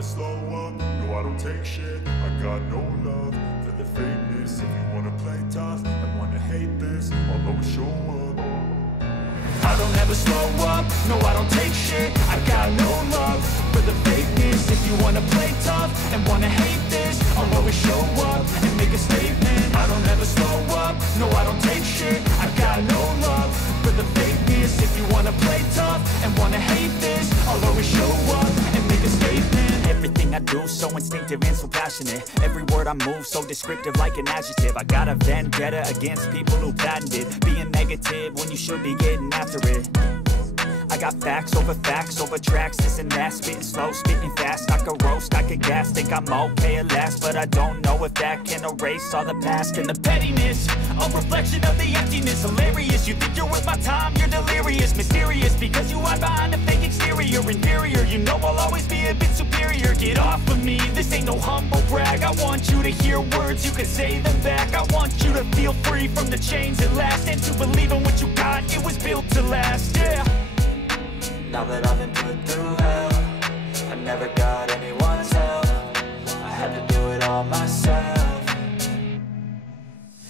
never slow up, no I don't take shit. I got no love for the fakeness. If you wanna play tough and wanna hate this, I'll always show up. I don't ever slow up, no I don't take shit. I got no love for the fakeness. If you wanna play tough and wanna hate this, I'll always show up and make a statement. I don't ever slow up, no I don't take shit. I got no love for the fakeness. If you wanna play tough and wanna hate this, I'll always show up and make a statement. Everything I do so instinctive and so passionate. Every word I move so descriptive like an adjective. I got a vendetta against people who patented being negative when you should be getting after it. I got facts over tracks, this and that. Spitting slow, spitting fast, I could roast, I could gas. Think I'm okay at last, but I don't know if that can erase all the past. And the pettiness, a reflection of the emptiness. Hilarious, you think you're worth my time, you're delirious. Mysterious, because you hide behind a fake exterior. Inferior, you know I'll always be a bit superior. Get off of me, this ain't no humble brag. I want you to hear words, you can say them back. I want you to feel free from the chains at last, and to believe in what you got, it was built to last, yeah. Now that I've been put through hell, I never got anyone's help. I had to do it all myself.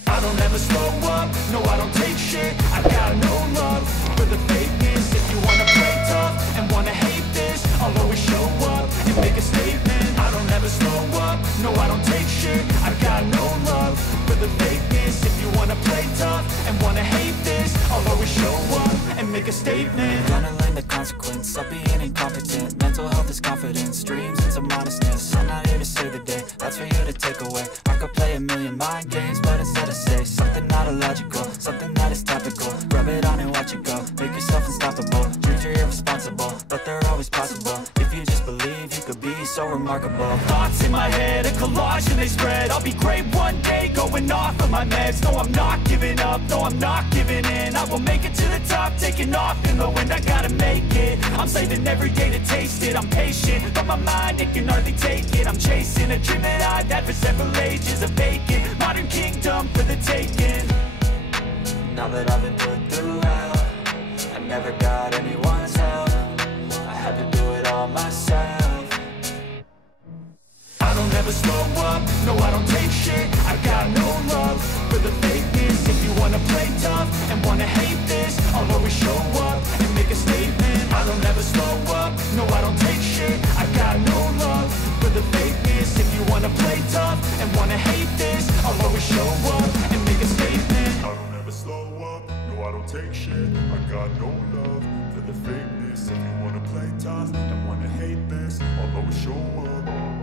I don't ever slow up, no I don't take shit. I got no love for the fakeness. If you wanna play tough and wanna hate this, I'll always show up and make a statement. I don't ever slow up, no I don't take shit. I got no love for the fakeness. If you wanna play tough and wanna hate this, I'll always show up and make a statement. Gonna learn the consequence of being incompetent. Mental health is confidence, dreams into modestness. I'm not here to save the day, that's for you to take away. I could play a million mind games, but instead I say something not illogical, something that is topical. Rub it on and watch it go, make yourself unstoppable. Dreams are irresponsible, but they're always possible. If you just believe, you could be so remarkable. Thoughts in my head, a collage and they spread. I'll be great one day, going off of my meds. No, I'm not giving up, no, I'm not giving in. I will make it to the top, taking off in the wind. I gotta make it, I'm saving every day to taste it. I'm patient, but my mind, it can hardly take it. I'm chasing a dream that I've had for several ages. A vacant, modern kingdom for the taking. Now that I've been put through hell, I never got anyone's help. I had to do it all myself. I don't ever slow up, no I don't take shit. I got no love for the fakeness. If you wanna play tough and wanna hate this, I'll always show up and make a statement. I don't ever slow up, no I don't take shit. I got no love for the fakeness. If you wanna play tough and wanna hate this, I'll always show up and make a statement. I don't ever slow up, no I don't take shit. I got no love for the fakeness. If you wanna play tough and wanna hate this, I'll always show up.